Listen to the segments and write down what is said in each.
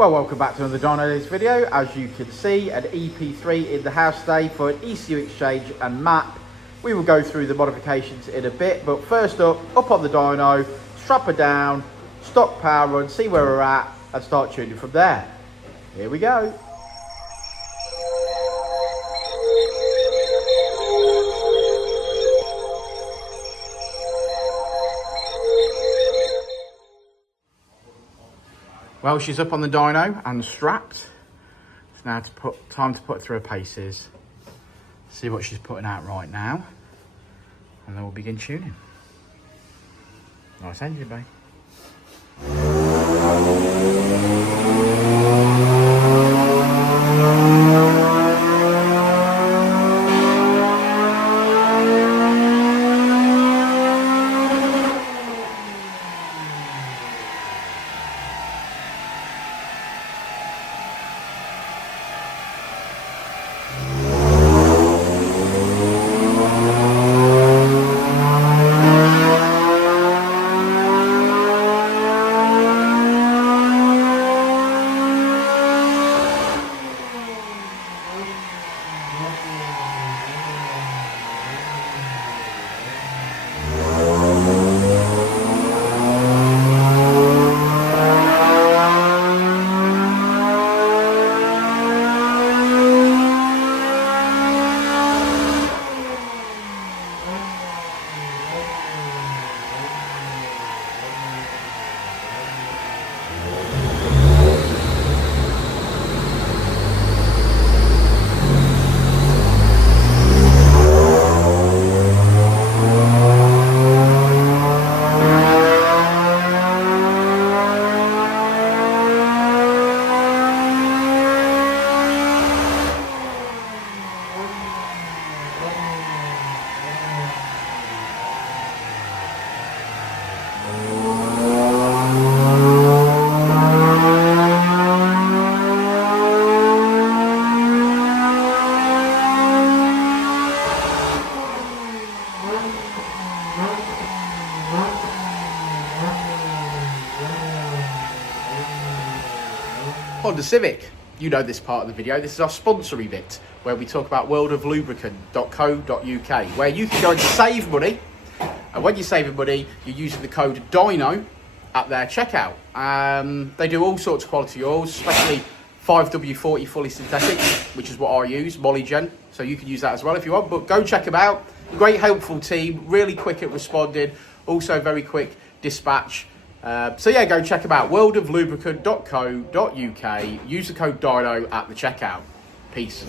Well, welcome back to another Dynodaze video. As you can see, an EP3 in the house today for an ECU exchange and map. We will go through the modifications in a bit, but first up on the dyno, strap her down, stock power run, see where we're at, and start tuning from there. Here we go. Well, she's up on the dyno and strapped. It's now time to put through her paces. See what she's putting out right now. And then we'll begin tuning. Nice engine, babe. On the Civic, you know this part of the video. This is our sponsory bit where we talk about worldoflubricant.co.uk, where you can go and save money. And when you're saving money, you're using the code DYNO at their checkout. They do all sorts of quality oils, especially 5W40 fully synthetic, which is what I use, Molygen. So you can use that as well if you want, but go check them out. Great, helpful team, really quick at responding, also very quick dispatch. So yeah, go check them out, worldoflubricant.co.uk. Use the code DYNO at the checkout. Peace.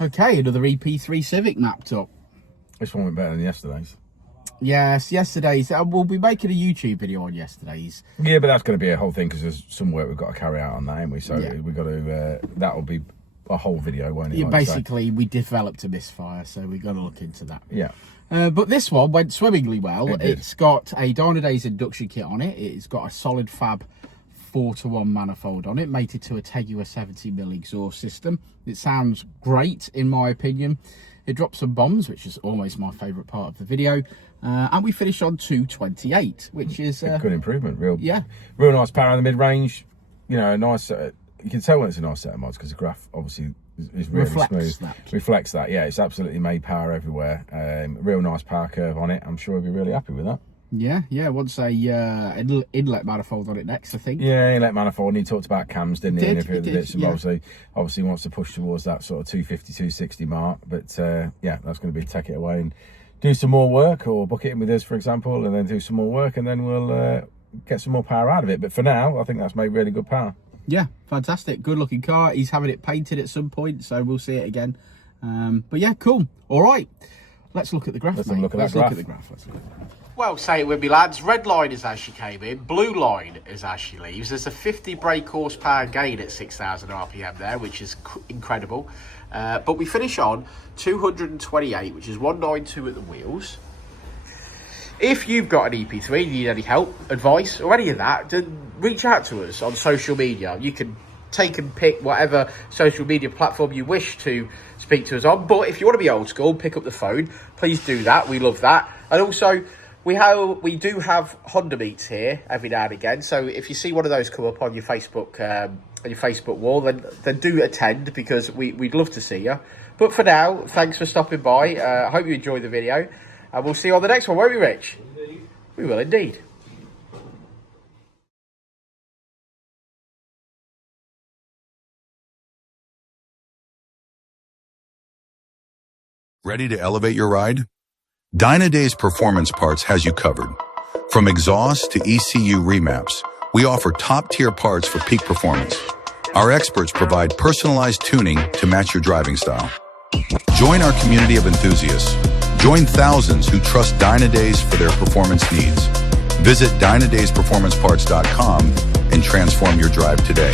Okay, another EP3 Civic mapped up. This one went better than yesterday's. Yes, yesterday's. We'll be making a YouTube video on yesterday's. Yeah, but that's going to be a whole thing because there's some work we've got to carry out on that, ain't we? So yeah. we've got to, that'll be a whole video, won't it? Yeah, basically, we developed a misfire, so we've got to look into that. Yeah. But this one went swimmingly well. It's got a Dynodaze induction kit on it. It's got a solid fab 4-to-1 manifold on it, mated to a Tegiwa 70mm exhaust system. It sounds great, in my opinion. It dropped some bombs, which is almost my favourite part of the video. And we finished on 228, which is a good improvement. Real nice power in the mid-range. You know, a nice. You can tell when it's a nice set of mods because the graph obviously is really smooth. Reflects that. Yeah, it's absolutely made power everywhere. Real nice power curve on it. I'm sure we'll be really happy with that. Yeah. Wants a inlet manifold on it next, I think. Yeah, inlet manifold. And he talked about cams, didn't he? And a few other bits. And yeah. obviously wants to push towards that sort of 250, 260 mark. But yeah, that's going to be take it away and do some more work, or book it in with us, for example, and then do some more work, and then we'll get some more power out of it. But for now, I think that's made really good power. Yeah, fantastic. Good looking car. He's having it painted at some point, so we'll see it again. But yeah, cool. All right. Let's look at the graph, Let's look at the graph. Well, say it with me, lads. Red line is as she came in. Blue line is as she leaves. There's a 50 brake horsepower gain at 6,000 RPM there, which is incredible. But we finish on 228, which is 192 at the wheels. If you've got an EP3, you need any help, advice, or any of that, then reach out to us on social media. You can take and pick whatever social media platform you wish to speak to us on. But if you want to be old school, pick up the phone. Please do that. We love that. And also, we do have Honda meets here every now and again. So if you see one of those come up on your Facebook wall, then do attend, because we'd love to see you. But for now, thanks for stopping by. I hope you enjoyed the video. And we'll see you on the next one, won't we, Rich? Indeed. We will indeed. Ready to elevate your ride? Dynodaze Performance Parts has you covered. From exhaust to ECU remaps, we offer top-tier parts for peak performance. Our experts provide personalized tuning to match your driving style. Join our community of enthusiasts. Join thousands who trust Dynodaze for their performance needs. Visit dynodazeperformanceparts.com and transform your drive today.